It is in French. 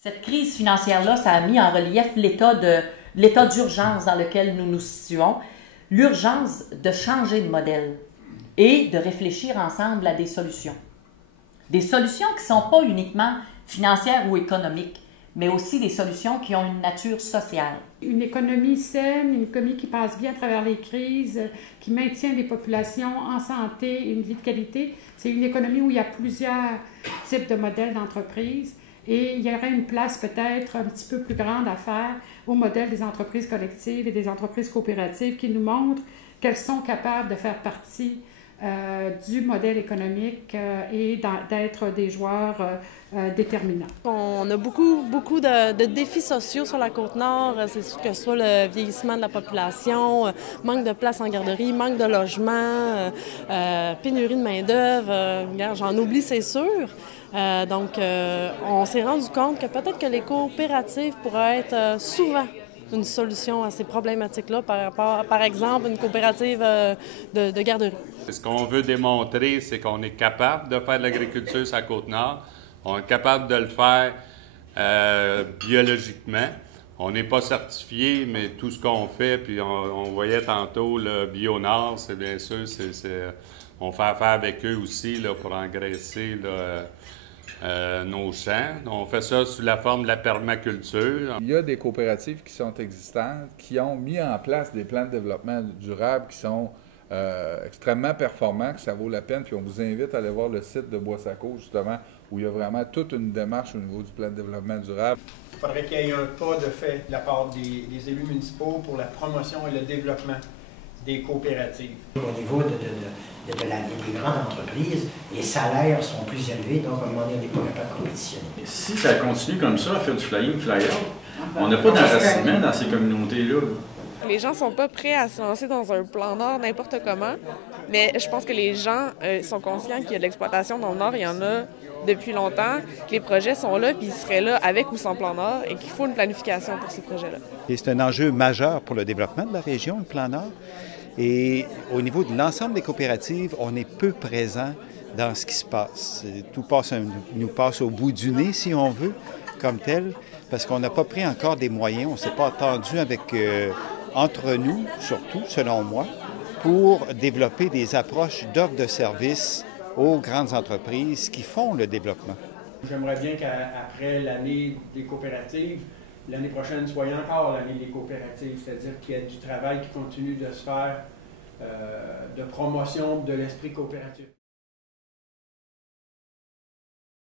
Cette crise financière-là, ça a mis en relief l'état d'urgence dans lequel nous nous situons, l'urgence de changer de modèle et de réfléchir ensemble à des solutions. Des solutions qui ne sont pas uniquement financières ou économiques, mais aussi des solutions qui ont une nature sociale. Une économie saine, une économie qui passe bien à travers les crises, qui maintient les populations en santé et une vie de qualité, c'est une économie où il y a plusieurs types de modèles d'entreprise et il y aurait une place peut-être un petit peu plus grande à faire au modèle des entreprises collectives et des entreprises coopératives qui nous montrent qu'elles sont capables de faire partie du modèle économique et d'être des joueurs déterminants. On a beaucoup de défis sociaux sur la Côte-Nord, c'est sûr que ce soit le vieillissement de la population, manque de place en garderie, manque de logement, pénurie de main-d'œuvre, j'en oublie, c'est sûr. Donc, on s'est rendu compte que peut-être que les coopératives pourraient être souvent une solution à ces problématiques-là, par exemple, une coopérative de garderie. Ce qu'on veut démontrer, c'est qu'on est capable de faire de l'agriculture sur la Côte-Nord. On est capable de le faire biologiquement. On n'est pas certifié, mais tout ce qu'on fait, puis on voyait tantôt le Bio-Nord, c'est bien sûr, on fait affaire avec eux aussi là, pour engraisser nos champs. On fait ça sous la forme de la permaculture. Il y a des coopératives qui sont existantes, qui ont mis en place des plans de développement durable qui sont extrêmement performants, que ça vaut la peine. Puis on vous invite à aller voir le site de Boissaco, justement, où il y a vraiment toute une démarche au niveau du plan de développement durable. Il faudrait qu'il y ait un pas de fait de la part des élus municipaux pour la promotion et le développement des coopératives. Au niveau des grandes entreprises, les salaires sont plus élevés, donc à un moment donné, on n'est pas capable de compétitionner. Si ça continue comme ça, à faire du fly-in, fly-out, on n'a pas d'enracinement dans ces communautés-là. Les gens ne sont pas prêts à se lancer dans un plan Nord n'importe comment, mais je pense que les gens sont conscients qu'il y a de l'exploitation dans le Nord, il y en a depuis longtemps, que les projets sont là, puis ils seraient là avec ou sans plan Nord, et qu'il faut une planification pour ces projets-là. C'est un enjeu majeur pour le développement de la région, le plan Nord. Et au niveau de l'ensemble des coopératives, on est peu présent dans ce qui se passe. Tout nous passe au bout du nez, si on veut, comme tel, parce qu'on n'a pas pris encore des moyens, on ne s'est pas entendu avec, entre nous, surtout, selon moi, pour développer des approches d'offres de services aux grandes entreprises qui font le développement. J'aimerais bien qu'après l'année des coopératives, l'année prochaine soit encore l'année des coopératives, c'est-à-dire qu'il y a du travail qui continue de se faire de promotion de l'esprit coopératif.